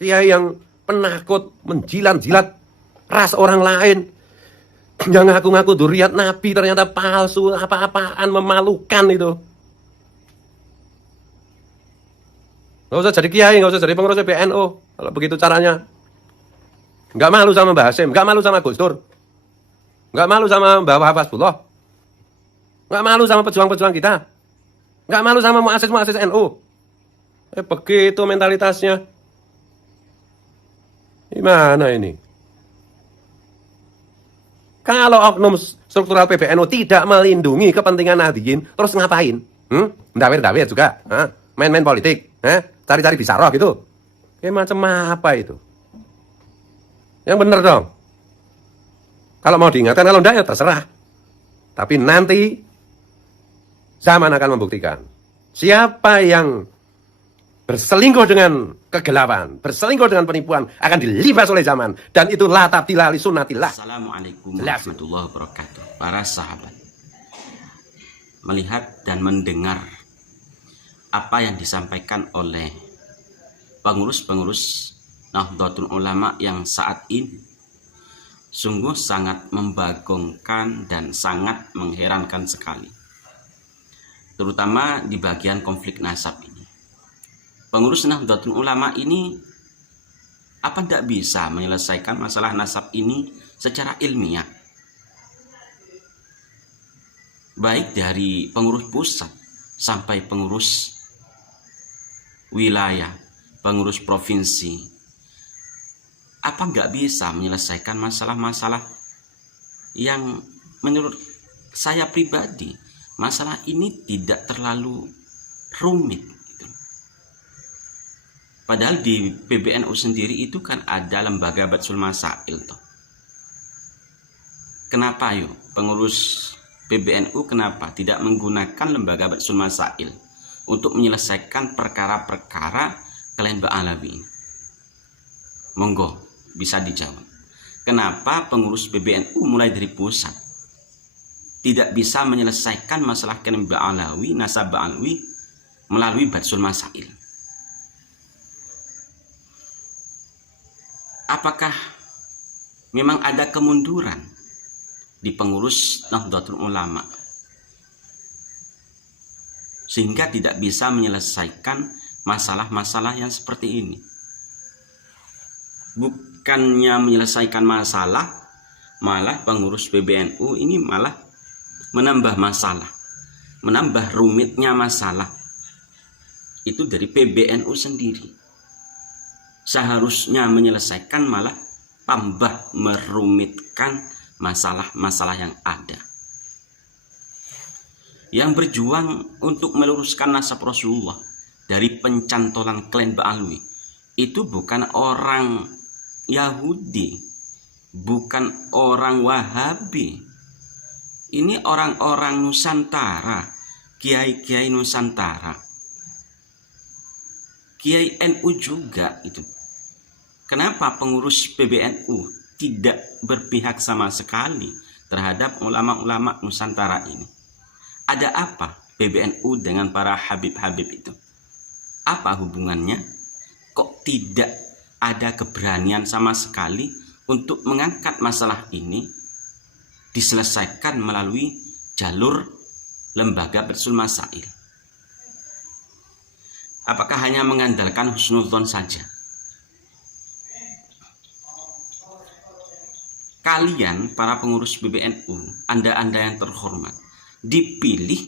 kiai yang penakut, menjilat-jilat ras orang lain, yang ngaku-ngaku dzurriat Nabi ternyata palsu, apa-apaan, memalukan itu. Nggak usah jadi kiai, nggak usah jadi pengurus PBNU kalau begitu caranya. Nggak malu sama Mbah Hasyim, nggak malu sama Gus Dur, nggak malu sama Mbah Wahab Hasbullah, nggak malu sama pejuang-pejuang kita, nggak malu sama muassis-muassis NU. Begitu mentalitasnya. Gimana ini? Kalau oknum struktural PBNU tidak melindungi kepentingan Nahdliyin, terus ngapain? Mendawir-dawir juga? Main-main politik? Cari-cari bisaroh gitu? Macam apa itu? Yang bener dong. Kalau mau diingatkan, kalau enggak ya terserah. Tapi nanti zaman akan membuktikan siapa yang berselingkuh dengan kegelapan, berselingkuh dengan penipuan akan dilibas oleh zaman, dan itu la tabdila li sunnatillah. Assalamualaikum warahmatullahi wabarakatuh. Para sahabat, melihat dan mendengar apa yang disampaikan oleh pengurus-pengurus Nahdlatul Ulama yang saat ini sungguh sangat membagongkan dan sangat mengherankan sekali, terutama di bagian konflik nasab ini. Pengurus Nahdlatul Ulama ini apa tidak bisa menyelesaikan masalah nasab ini secara ilmiah, baik dari pengurus pusat sampai pengurus wilayah, pengurus provinsi. Apa nggak bisa menyelesaikan masalah-masalah yang menurut saya pribadi masalah ini tidak terlalu rumit gitu. Padahal di PBNU sendiri itu kan ada lembaga Batsul Masail toh. Kenapa yuk pengurus PBNU kenapa tidak menggunakan lembaga Batsul Masail untuk menyelesaikan perkara-perkara Klen Ba'alawi? Monggo bisa dijawab. Kenapa pengurus PBNU mulai dari pusat tidak bisa menyelesaikan masalah Klen Ba'alawi, nasab Ba'alawi melalui Batsul Masail? Apakah memang ada kemunduran di pengurus Nahdlatul Ulama sehingga tidak bisa menyelesaikan masalah-masalah yang seperti ini? Bukannya menyelesaikan masalah, malah pengurus PBNU ini malah menambah masalah, menambah rumitnya masalah. Itu dari PBNU sendiri. Seharusnya menyelesaikan, malah tambah merumitkan masalah-masalah yang ada. Yang berjuang untuk meluruskan nasab Rasulullah dari pencantolan Klen Ba'alawi itu bukan orang Yahudi, bukan orang Wahabi. Ini orang-orang Nusantara, kiai-kiai Nusantara, kiai NU juga itu. Kenapa pengurus PBNU tidak berpihak sama sekali terhadap ulama-ulama Nusantara ini? Ada apa PBNU dengan para habib-habib itu? Apa hubungannya? Kok tidak ada keberanian sama sekali untuk mengangkat masalah ini diselesaikan melalui jalur lembaga Batsul Masail? Apakah hanya mengandalkan husnudzon saja? Kalian para pengurus PBNU, Anda-anda yang terhormat, dipilih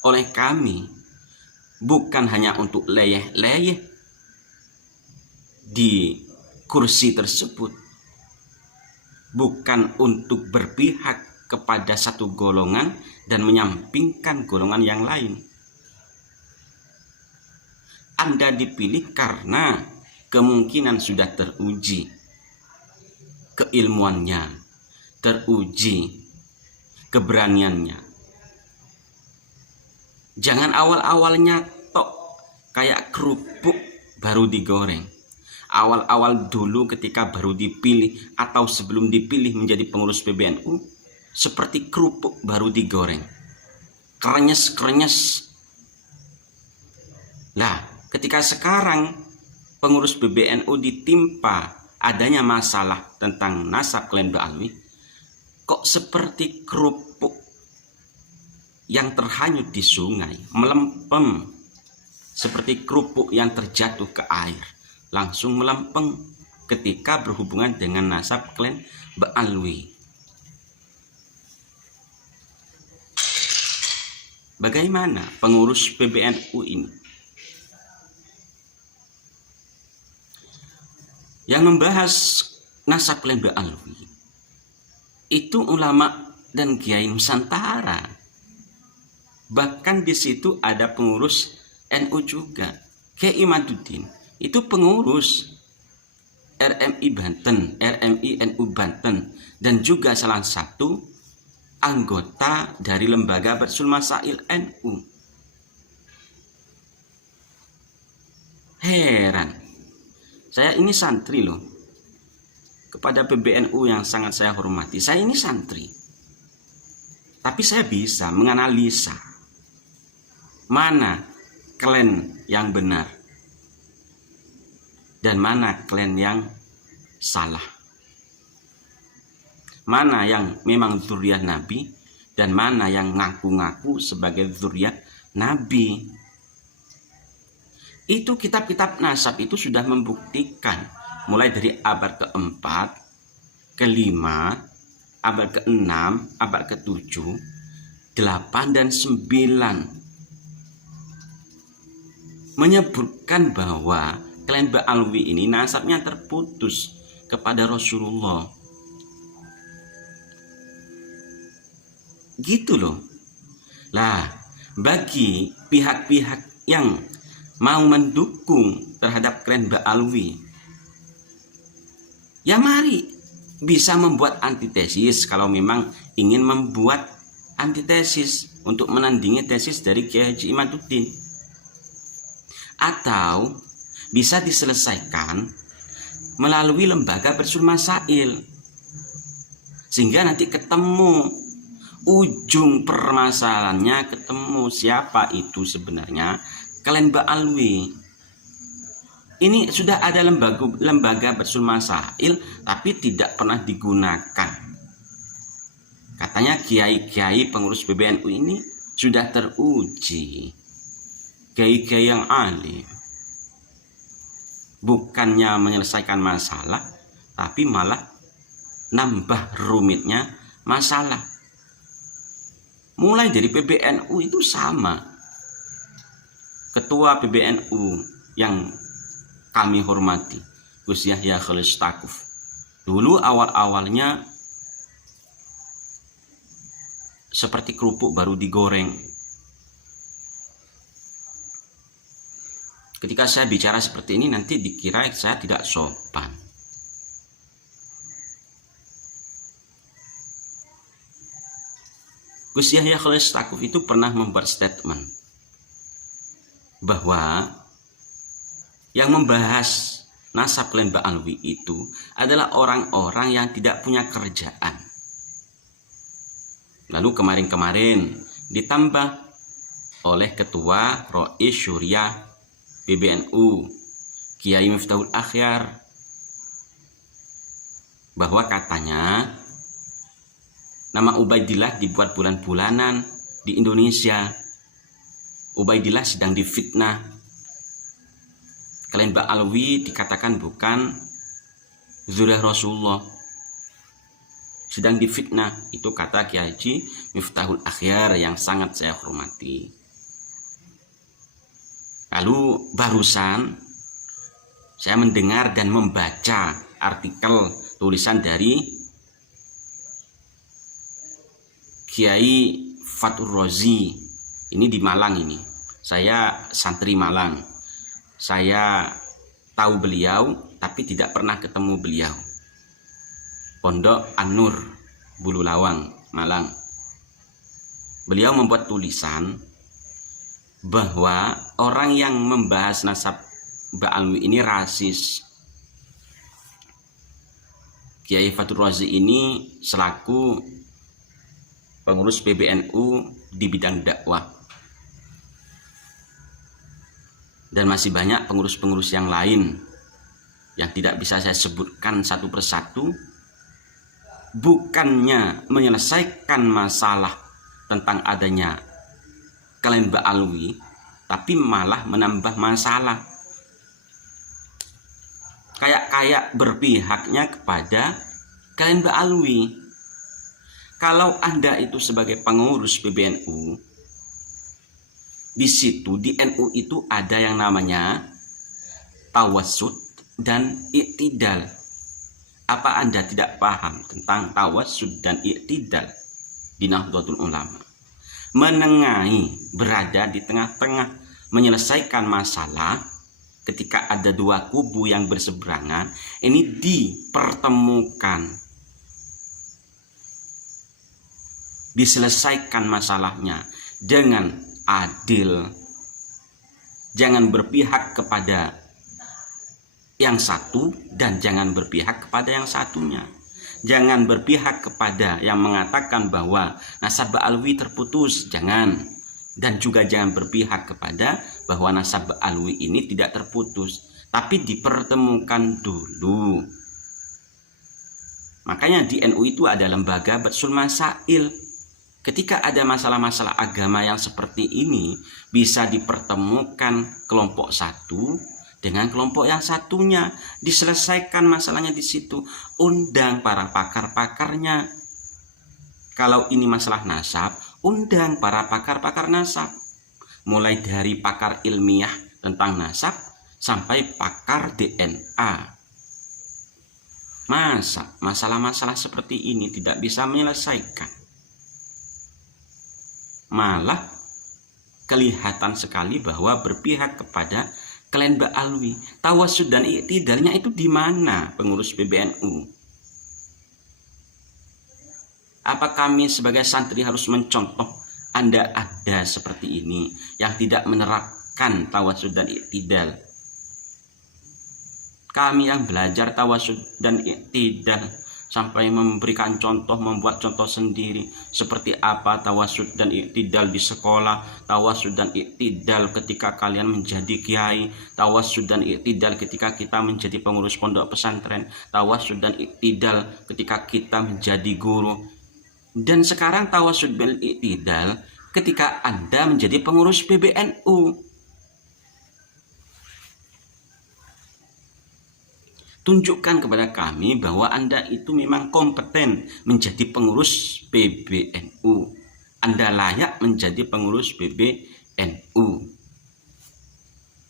oleh kami bukan hanya untuk leyeh-leyeh di kursi tersebut, bukan untuk berpihak kepada satu golongan dan menyampingkan golongan yang lain. Anda dipilih karena kemungkinan sudah teruji keilmuannya, teruji keberaniannya. Jangan awal-awalnya tok kayak kerupuk baru digoreng. Awal-awal dulu ketika baru dipilih atau sebelum dipilih menjadi pengurus PBNU, seperti kerupuk baru digoreng, krenyes-krenyes. Lah, ketika sekarang pengurus PBNU ditimpa adanya masalah tentang nasab klan Ba'alwi, kok seperti kerupuk yang terhanyut di sungai, melempem, seperti kerupuk yang terjatuh ke air, langsung melempeng ketika berhubungan dengan nasab klan Ba'alwi. Bagaimana pengurus PBNU ini? Yang membahas nasab klan Ba'alwi itu ulama dan kiai Nusantara. Bahkan di situ ada pengurus NU juga. Kiai Imaduddin itu pengurus RMI Banten, RMI NU Banten, dan juga salah satu anggota dari Lembaga Basul Masail NU. Heran, saya ini santri loh. Kepada PBNU yang sangat saya hormati, saya ini santri. Tapi saya bisa menganalisa mana klan yang benar dan mana klan yang salah. Mana yang memang zuriat Nabi dan mana yang ngaku-ngaku sebagai zuriat Nabi. Itu kitab-kitab nasab itu sudah membuktikan mulai dari abad keempat, kelima, abad ke-6, abad ke-7, 8 dan 9 menyebutkan bahwa klan Ba'alwi ini nasabnya terputus kepada Rasulullah. Gitu loh. Lah, bagi pihak-pihak yang mau mendukung terhadap klan Ba'alwi, ya mari bisa membuat antitesis kalau memang ingin membuat antitesis untuk menandingi tesis dari Kiai Haji Imaduddin. Atau bisa diselesaikan melalui Lembaga Basul Masail, sehingga nanti ketemu ujung permasalahannya, ketemu siapa itu sebenarnya klan Ba'alwi. Ini sudah ada lembaga Basul Masail tapi tidak pernah digunakan. Katanya kiai-kiai pengurus PBNU ini sudah teruji, kiai-kiai yang alim. Bukannya menyelesaikan masalah, tapi malah nambah rumitnya masalah. Mulai dari PBNU itu sama. Ketua PBNU yang kami hormati, Gus Yahya Khalil Stakuf, dulu awal-awalnya seperti kerupuk baru digoreng. Ketika saya bicara seperti ini nanti dikira saya tidak sopan. Gus Yahya Khalil Stakuf itu pernah membuat statement bahwa yang membahas nasab klan Ba'alwi itu adalah orang-orang yang tidak punya kerjaan. Lalu kemarin-kemarin ditambah oleh Ketua Rois Syuriah PBNU Kiai Miftahul Akhyar bahwa katanya nama Ubaidillah dibuat bulan-bulanan di Indonesia. Ubaidillah sedang difitnah. Klan Ba'alwi dikatakan bukan zuriyah Rasulullah, sedang difitnah. Itu kata Kiai Haji Miftahul Akhyar yang sangat saya hormati. Lalu barusan saya mendengar dan membaca artikel tulisan dari Kiai Fatur Rozi, ini di Malang ini. Saya santri Malang. Saya tahu beliau tapi tidak pernah ketemu beliau. Pondok An-Nur, Bulu Lawang, Malang. Beliau membuat tulisan bahwa orang yang membahas nasab Ba'alwi ini rasis. Kiai Fatur Rozi ini selaku pengurus PBNU di bidang dakwah, dan masih banyak pengurus-pengurus yang lain yang tidak bisa saya sebutkan satu persatu, bukannya menyelesaikan masalah tentang adanya klan Ba'alwi, tapi malah menambah masalah. Kayak berpihaknya kepada klan Ba'alwi. Kalau Anda itu sebagai pengurus PBNU, di situ di NU itu ada yang namanya tawassut dan iktidal. Apa Anda tidak paham tentang tawassut dan iktidal di Nahdlatul Ulama? Menengahi, berada di tengah-tengah, menyelesaikan masalah ketika ada dua kubu yang berseberangan, ini dipertemukan, diselesaikan masalahnya dengan adil. Jangan berpihak kepada yang satu dan jangan berpihak kepada yang satunya. Jangan berpihak kepada yang mengatakan bahwa nasab Ba'alwi terputus, jangan. Dan juga jangan berpihak kepada bahwa nasab Ba'alwi ini tidak terputus, tapi dipertemukan dulu. Makanya di NU itu ada lembaga Batsul Masail. Ketika ada masalah-masalah agama yang seperti ini, bisa dipertemukan kelompok satu dengan kelompok yang satunya, diselesaikan masalahnya di situ. Undang para pakar-pakarnya. Kalau ini masalah nasab, undang para pakar-pakar nasab. Mulai dari pakar ilmiah tentang nasab sampai pakar DNA. Masa masalah-masalah seperti ini tidak bisa menyelesaikan? Malah kelihatan sekali bahwa berpihak kepada klan Ba'alwi. Tawassut dan iktidalnya itu di mana pengurus PBNU? Apa kami sebagai santri harus mencontoh Anda ada seperti ini yang tidak menerapkan tawassut dan iktidal? Kami yang belajar tawassut dan iktidal sampai memberikan contoh, membuat contoh sendiri seperti apa tawassut dan iktidal di sekolah, tawassut dan iktidal ketika kalian menjadi kiai, tawassut dan iktidal ketika kita menjadi pengurus pondok pesantren, tawassut dan iktidal ketika kita menjadi guru. Dan sekarang tawassut dan iktidal ketika Anda menjadi pengurus PBNU. Tunjukkan kepada kami bahwa Anda itu memang kompeten menjadi pengurus PBNU. Anda layak menjadi pengurus PBNU.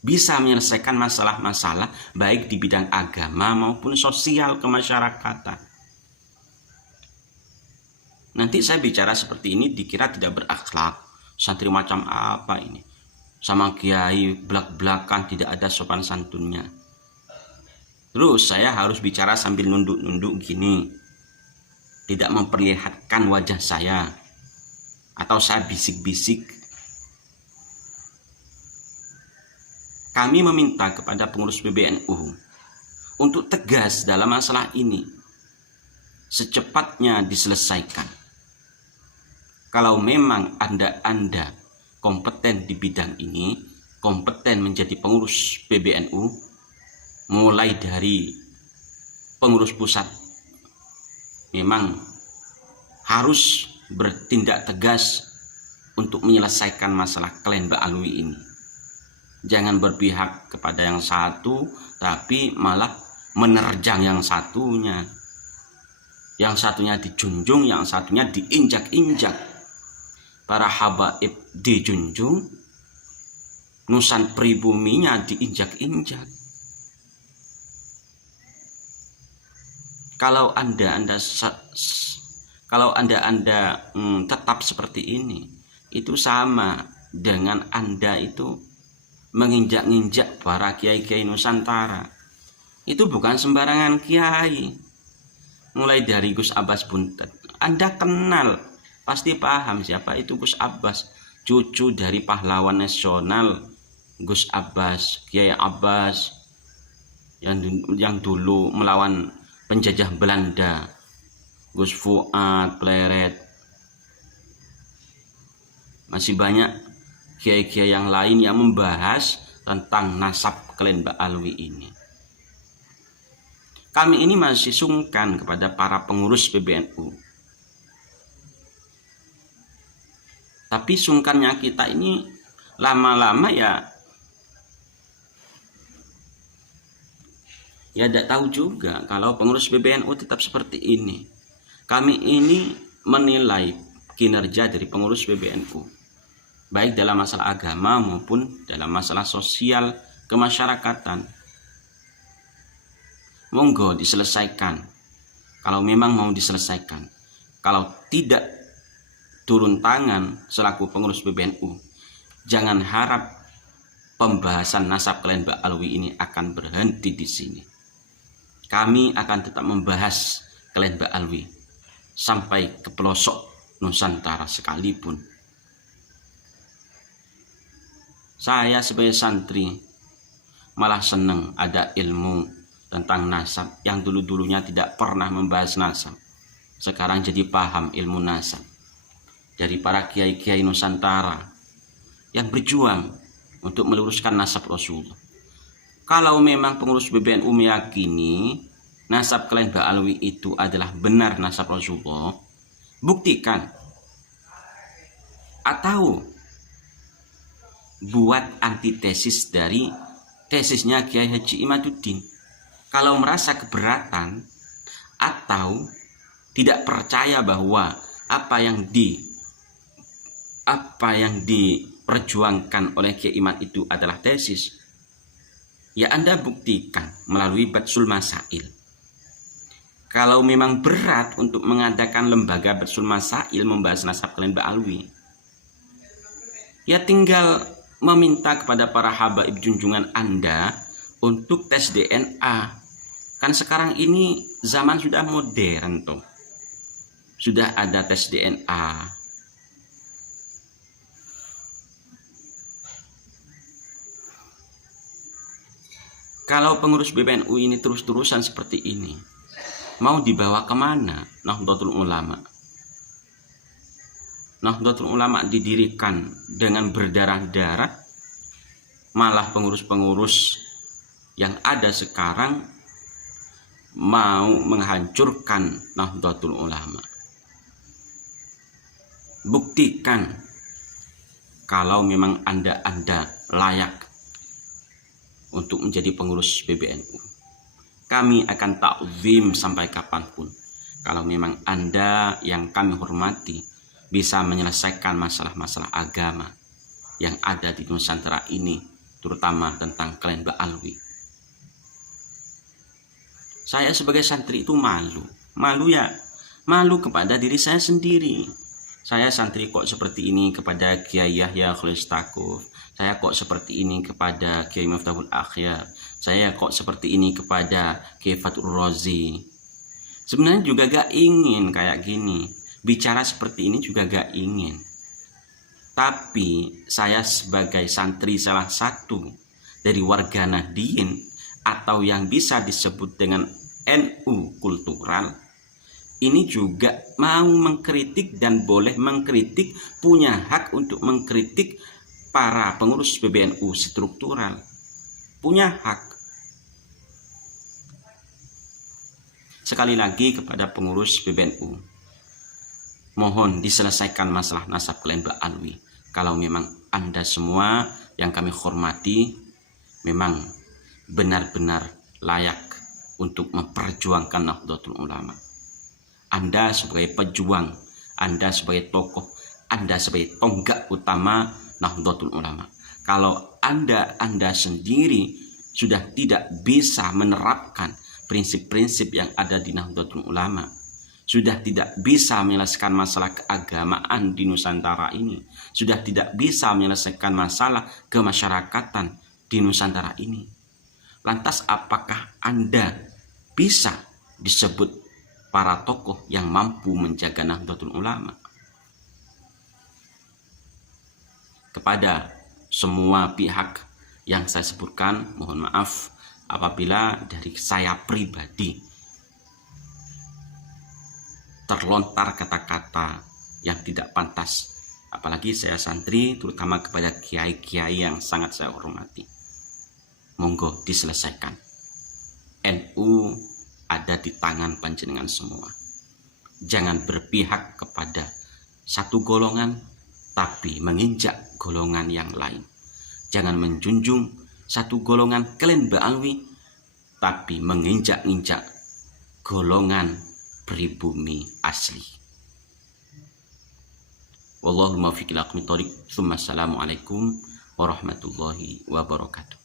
Bisa menyelesaikan masalah-masalah baik di bidang agama maupun sosial kemasyarakatan. Nanti saya bicara seperti ini dikira tidak berakhlak. Santri macam apa ini? Sama kiai belak-belakan, tidak ada sopan santunnya. Terus saya harus bicara sambil nunduk-nunduk gini. Tidak memperlihatkan wajah saya. Atau saya bisik-bisik. Kami meminta kepada pengurus PBNU untuk tegas dalam masalah ini. Secepatnya diselesaikan. Kalau memang Anda kompeten di bidang ini, kompeten menjadi pengurus PBNU, mulai dari pengurus pusat, memang harus bertindak tegas untuk menyelesaikan masalah klan Ba'alwi ini. Jangan berpihak kepada yang satu, tapi malah menerjang yang satunya. Yang satunya dijunjung, yang satunya diinjak-injak. Para habaib dijunjung, nusan pribuminya diinjak-injak. Kalau Anda tetap seperti ini, itu sama dengan Anda itu menginjak-injak para kiai-kiai Nusantara. Itu bukan sembarangan kiai. Mulai dari Gus Abbas Buntet, Anda kenal, pasti paham siapa itu Gus Abbas, cucu dari pahlawan nasional Gus Abbas, Kiai Abbas yang dulu melawan penjajah Belanda, Gus Fuad, Pleret. Masih banyak kiai-kiai yang lain yang membahas tentang nasab klan Ba'alwi ini. Kami ini masih sungkan kepada para pengurus PBNU. Tapi sungkannya kita ini lama-lama ya tidak tahu juga kalau pengurus PBNU tetap seperti ini. Kami ini menilai kinerja dari pengurus PBNU, baik dalam masalah agama maupun dalam masalah sosial kemasyarakatan. Monggo diselesaikan. Kalau memang mau diselesaikan. Kalau tidak turun tangan selaku pengurus PBNU, jangan harap pembahasan nasab klien Mbak Alwi ini akan berhenti di sini. Kami akan tetap membahas klien Mbak Alwi sampai ke pelosok Nusantara sekalipun. Saya sebagai santri malah senang ada ilmu tentang nasab yang dulu-dulunya tidak pernah membahas nasab. Sekarang jadi paham ilmu nasab dari para kiai-kiai Nusantara yang berjuang untuk meluruskan nasab Rasulullah. Kalau memang pengurus PBNU meyakini nasab klien Mbak Alwi itu adalah benar nasab Rasulullah, buktikan. Atau buat antitesis dari tesisnya Kiai Haji Imaduddin. Kalau merasa keberatan atau tidak percaya bahwa apa yang diperjuangkan oleh Kiai Imad itu adalah tesis, ya Anda buktikan melalui Batsul Masail. Kalau memang berat untuk mengadakan lembaga Batsul Masail membahas nasab klien Mbak Alwi, ya tinggal meminta kepada para habaib junjungan Anda untuk tes DNA. Kan sekarang ini zaman sudah modern tuh. Sudah ada tes DNA. Kalau pengurus PBNU ini terus-terusan seperti ini, mau dibawa kemana Nahdlatul Ulama? Nahdlatul Ulama didirikan dengan berdarah-darah, malah pengurus-pengurus yang ada sekarang mau menghancurkan Nahdlatul Ulama. Buktikan kalau memang Anda layak untuk menjadi pengurus PBNU. Kami akan takzim sampai kapanpun. Kalau memang Anda yang kami hormati bisa menyelesaikan masalah-masalah agama yang ada di Nusantara ini, terutama tentang klien Mbak Alwi. Saya sebagai santri itu malu kepada diri saya sendiri. Saya santri kok seperti ini kepada Kiai Yahya Khalistakuf. Saya kok seperti ini kepada Kiai Miftahul Akhyar. Saya kok seperti ini kepada Kiai Fathur Razi. Sebenarnya juga gak ingin kayak gini. Bicara seperti ini juga gak ingin. Tapi saya sebagai santri salah satu dari warga Nahdien atau yang bisa disebut dengan NU kultural, ini juga mau mengkritik dan boleh mengkritik, punya hak untuk mengkritik para pengurus PBNU struktural. Punya hak. Sekali lagi kepada pengurus PBNU, mohon diselesaikan masalah nasab klien Mbak Alwi. Kalau memang Anda semua yang kami hormati memang benar-benar layak untuk memperjuangkan Nahdlatul Ulama. Anda sebagai pejuang, Anda sebagai tokoh, Anda sebagai tonggak utama Nahdlatul Ulama. Kalau Anda sendiri sudah tidak bisa menerapkan prinsip-prinsip yang ada di Nahdlatul Ulama, sudah tidak bisa menyelesaikan masalah keagamaan di Nusantara ini, sudah tidak bisa menyelesaikan masalah kemasyarakatan di Nusantara ini, lantas apakah Anda bisa disebut para tokoh yang mampu menjaga Nahdlatul Ulama? Kepada semua pihak yang saya sebutkan, mohon maaf apabila dari saya pribadi terlontar kata-kata yang tidak pantas, apalagi saya santri, terutama kepada kiai-kiai yang sangat saya hormati. Monggo diselesaikan. NU ada di tangan panjenengan semua. Jangan berpihak kepada satu golongan, tapi menginjak golongan yang lain. Jangan menjunjung satu golongan kalian ba'alwi, tapi menginjak-injak golongan pribumi asli. Wallahu muwaffiq ila aqwamit thoriq. Assalamualaikum warahmatullahi wabarakatuh.